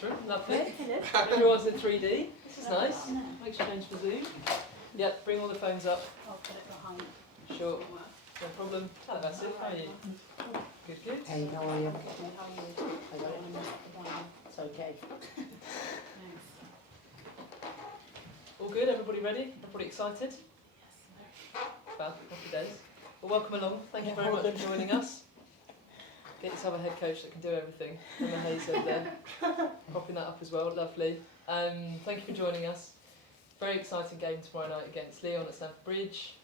classroom. Lovely. Everyone's in 3D. This is nice. Makes you change for Zoom. Yep, bring all the phones up. I'll put it behind. Sure. No problem. Hello, Bassett. How are you? Good, good. Hey, how are you? How are you? I got it. It's okay. Thanks. All good? Everybody ready? Everybody excited? Yes. Fab. Happy days. Well, welcome along. Thank you very much for joining us. Get yourself a head coach that can do everything. Emma Hayes over there. Popping that up as well. Lovely. Thank you for joining us. Very exciting game tomorrow night against Lyon at Stamford Bridge.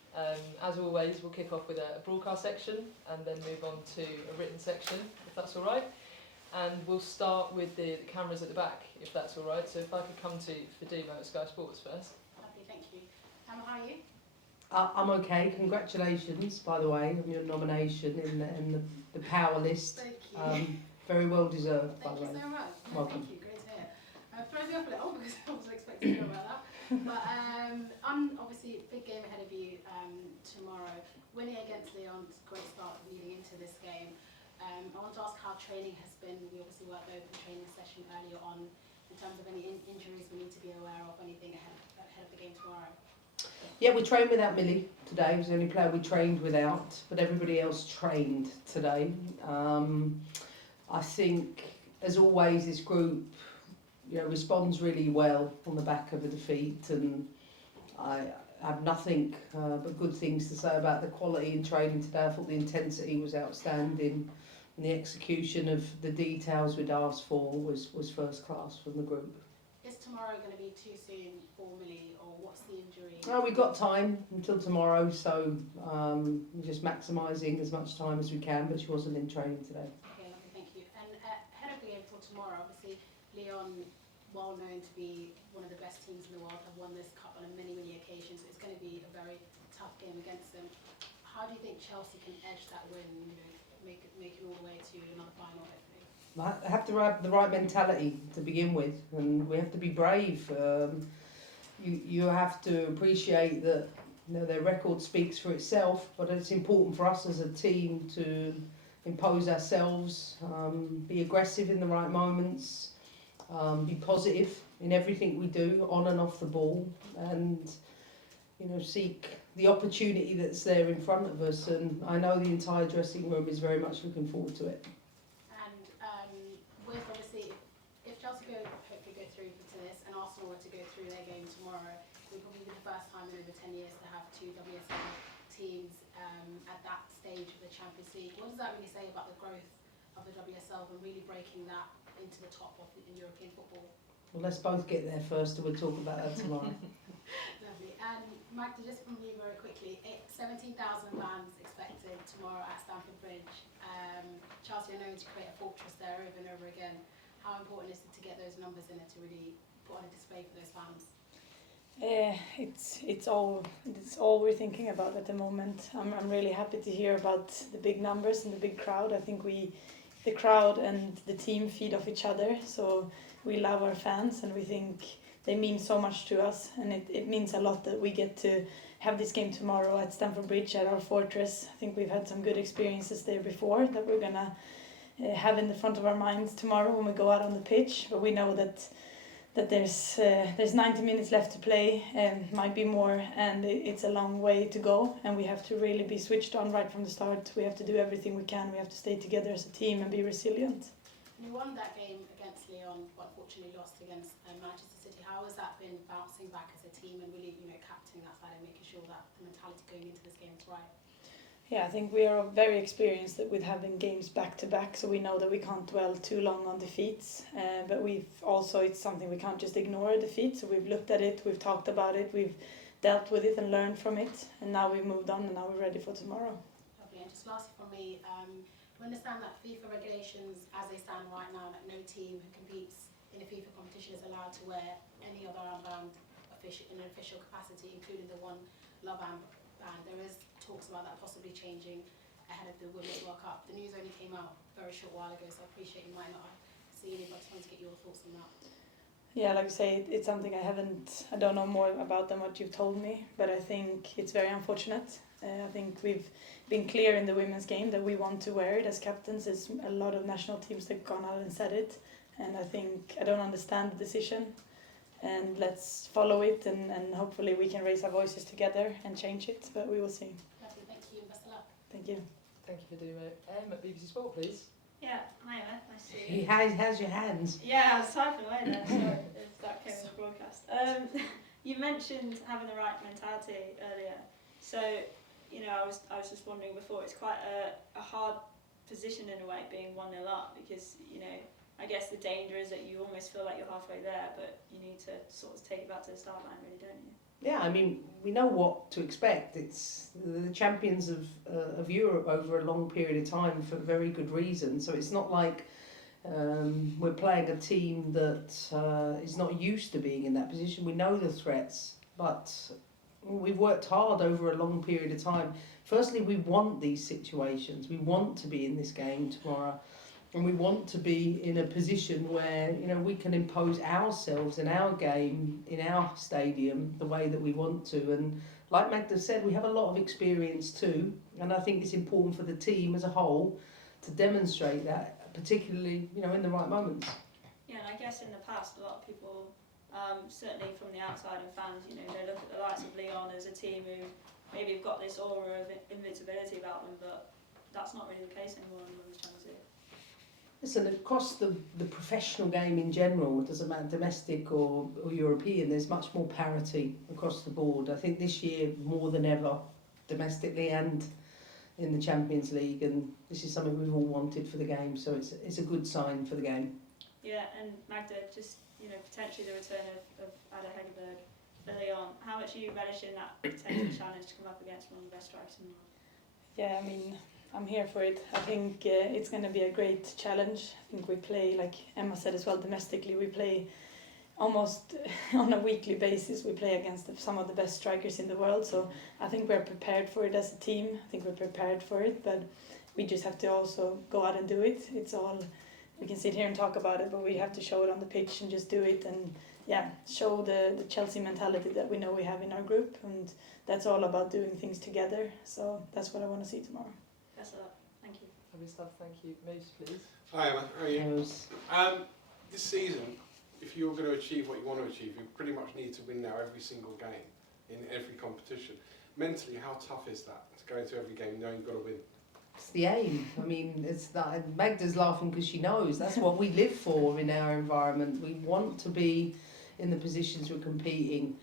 As always, we'll kick off with a broadcast section and then move on to a written section, if that's all right. And we'll start with the cameras at the back, if that's all right. So if I could come to Fadima at Sky Sports first. Lovely, thank you. Emma, how are you? I'm okay. Congratulations, by the way, on your nomination in the power list. Thank you. Very well deserved, by Thank the you way. so much. No, Welcome. thank you, great to hear. Throws me off a little because I wasn't expecting to know about that. But I'm obviously a big game ahead of you tomorrow. Winning against Lyon, great start leading into this game. I want to ask how training has been. We obviously worked over the training session earlier on in terms of any injuries we need to be aware of, anything ahead of the game tomorrow. Yeah, we trained without Millie today. He was the only player we trained without, but everybody else trained today. I think, as always, this group responds really well on the back of a defeat, and I have nothing but good things to say about the quality in training today. I thought the intensity was outstanding, and the execution of the details we'd asked for was first class from the group. Is tomorrow going to be too soon for Millie, or what's the injury? Well, we've got time until tomorrow, so we're just maximising as much time as we can, but she wasn't in training today. Okay, lovely, thank you. And ahead of the game for tomorrow, obviously Lyon, well known to be one of the best teams in the world, have won this cup on many occasions, so it's going to be a very tough game against them. How do you think Chelsea can edge that win, make it all the way to another final, hopefully? I have to have the right mentality to begin with, and we have to be brave. You have to appreciate that their record speaks for itself, but it's important for us as a team to impose ourselves, be aggressive in the right moments, be positive in everything we do, on and off the ball, and seek the opportunity that's there in front of us. And I know the entire dressing room is very much looking forward to it. With obviously, if Chelsea hopefully go through to this, and Arsenal were to go through their game tomorrow, it would probably be the first time in over 10 years to have two WSL teams at that stage of the Champions League. What does that really say about the growth of the WSL and really breaking that into the top of in European football? Well, let's both get there first, and we'll talk about that tomorrow. Lovely. And Magda, just from you very quickly, 17,000 fans expected tomorrow at Stamford Bridge. Chelsea are known to create a fortress there over and over again. How important is it to get those numbers in there to really put on a display for those fans? It's all we're thinking about at the moment. I'm really happy to hear about the big numbers and the big crowd. I think the crowd and the team feed off each other, so we love our fans and we think they mean so much to us, and it means a lot that we get to have this game tomorrow at Stamford Bridge at our fortress. I think we've had some good experiences there before that we're gonna have in the front of our minds tomorrow when we go out on the pitch. But we know that there's 90 minutes left to play, and might be more, and it's a long way to go, and we have to really be switched on right from the start. We have to do everything we can. We have to stay together as a team and be resilient. You won that game against Lyon, but unfortunately lost against Manchester City. How has that been bouncing back as a team and really, captaining that side and making sure that the mentality going into this game is right? Yeah, I think we are very experienced with having games back to back, so we know that we can't dwell too long on defeats. But it's something we can't just ignore a defeat. So we've looked at it, we've talked about it, we've dealt with it and learned from it, and now we've moved on and now we're ready for tomorrow. Lovely. And just lastly from me, we understand that FIFA regulations, as they stand right now, that no team who competes in a FIFA competition is allowed to wear any other armband in an official capacity, including the one Love armband. There is talks about that possibly changing ahead of the Women's World Cup. The news only came out a very short while ago, so I appreciate you might not have seen it, but I just wanted to get your thoughts on that. Yeah, like I say, it's something I don't know more about than what you've told me, but I think it's very unfortunate. I think we've been clear in the women's game that we want to wear it as captains. There's a lot of national teams that have gone out and said it, and I think I don't understand the decision, and let's follow it, and hopefully we can raise our voices together and change it, but we will see. Lovely, thank you. Best of luck. Thank you. Thank you for doing it. At BBC Sport, please. Yeah, hi Emma, nice to see He you. has your hands. Yeah, I was typing away there, sorry, that came in the broadcast. You mentioned having the right mentality earlier, so you know I was just wondering before, it's quite a hard position in a way being 1-0 up, because you know I guess the danger is that you almost feel like you're halfway there, but you need to sort of take it back to the start line, really, don't you? Yeah, I mean, we know what to expect. It's the champions of Europe over a long period of time for very good reason. So it's not like we're playing a team that is not used to being in that position. We know the threats, but we've worked hard over a long period of time. Firstly, we want these situations. We want to be in this game tomorrow. And we want to be in a position where, you know, we can impose ourselves and our game in our stadium the way that we want to. And like Magda said, we have a lot of experience too. And I think it's important for the team as a whole to demonstrate that, particularly, you know, in the right moments. Yeah, and I guess in the past, a lot of people, certainly from the outside and fans, you know, they look at the likes of Lyon as a team who maybe have got this aura of invincibility about them, but that's not really the case anymore in the Women's Champions League. Listen, across the professional game in general, it doesn't matter domestic or European, there's much more parity across the board. I think this year more than ever, domestically and in the Champions League, and this is something we've all wanted for the game, so it's a good sign for the game. Yeah, and Magda, just, you know, potentially the return of Ada Hegerberg early on. How much are you relishing that potential challenge to come up against one of the best strikers in the world? Yeah, I mean, I'm here for it. I think it's going to be a great challenge. I think we play, like Emma said as well, domestically. We play almost on a weekly basis. We play against some of the best strikers in the world. So I think we're prepared for it as a team. I think we're prepared for it, but we just have to also go out and do it. It's all, we can sit here and talk about it, but we have to show it on the pitch and just do it, and yeah, show the Chelsea mentality that we know we have in our group, and that's all about doing things together. So that's what I want to see tomorrow. Best of luck. Thank you. Lovely stuff, thank you. Moose, please. Hi Emma, how are you? Those- This season, if you're going to achieve what you want to achieve, you pretty much need to win now every single game in every competition. Mentally, how tough is that to go into every game knowing you've got to win? It's the aim. I mean, it's that Magda's laughing because she knows that's what we live for in our environment. We want to be in the positions we're competing.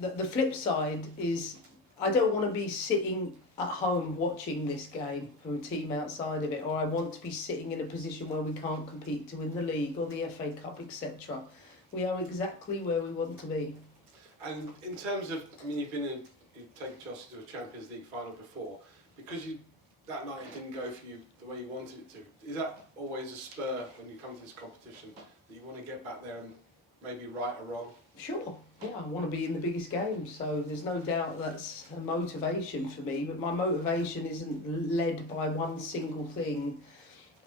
The flip side is I don't want to be sitting at home watching this game from a team outside of it, or I want to be sitting in a position where we can't compete to win the league or the FA Cup, etc. We are exactly where we want to be. And in terms of, I mean, you've taken Chelsea to a Champions League final before, because that night it didn't go for you the way you wanted it to. Is that always a spur when you come to this competition that you want to get back there and maybe right or wrong? Sure, yeah, I want to be in the biggest game, so there's no doubt that's a motivation for me, but my motivation isn't led by one single thing.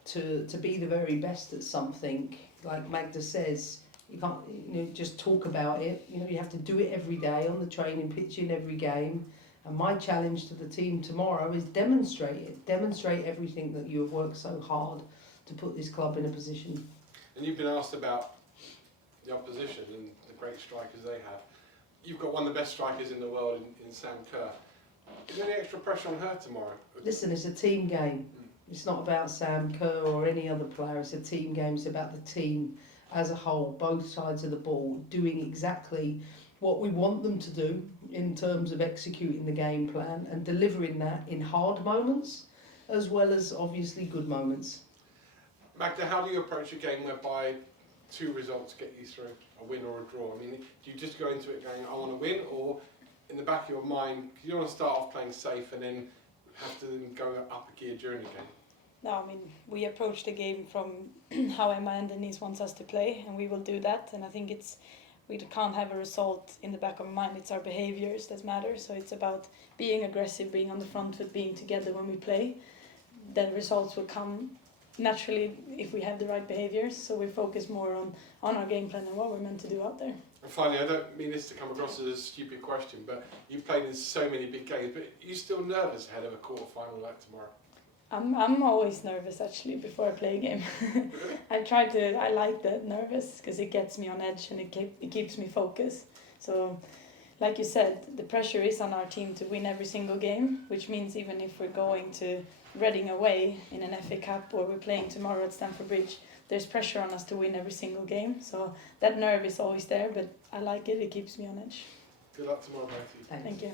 To be the very best at something, like Magda says, you can't just talk about it, you have to do it every day on the training pitch in every game, and my challenge to the team tomorrow is demonstrate everything that you have worked so hard to put this club in a position. And you've been asked about the opposition and the great strikers they have. You've got one of the best strikers in the world in Sam Kerr. Is there any extra pressure on her tomorrow? Listen, it's a team game. It's not about Sam Kerr or any other player. It's a team game. It's about the team as a whole, both sides of the ball, doing exactly what we want them to do in terms of executing the game plan and delivering that in hard moments as well as obviously good moments. Magda, how do you approach a game whereby 2 results get you through, a win or a draw? I mean, do you just go into it going, I want to win, or in the back of your mind, do you want to start off playing safe and then have to go up a gear during the game? No, I mean, we approach the game from how Emma and Denise wants us to play, and we will do that. And I think we can't have a result in the back of our mind. It's our behaviours that matter. So it's about being aggressive, being on the front foot, being together when we play. Then results will come naturally if we have the right behaviours. So we focus more on our game plan and what we're meant to do out there. And finally, I don't mean this to come across as a stupid question, but you've played in so many big games, but are you still nervous ahead of a quarter-final like tomorrow? I'm always nervous actually before I play a game. I like that nervous because it gets me on edge and it keeps me focused. So, like you said, the pressure is on our team to win every single game, which means even if we're going to Reading away in an FA Cup or we're playing tomorrow at Stamford Bridge, there's pressure on us to win every single game. So that nerve is always there, but I like it. It keeps me on edge. Good luck tomorrow, both of you. Thank you.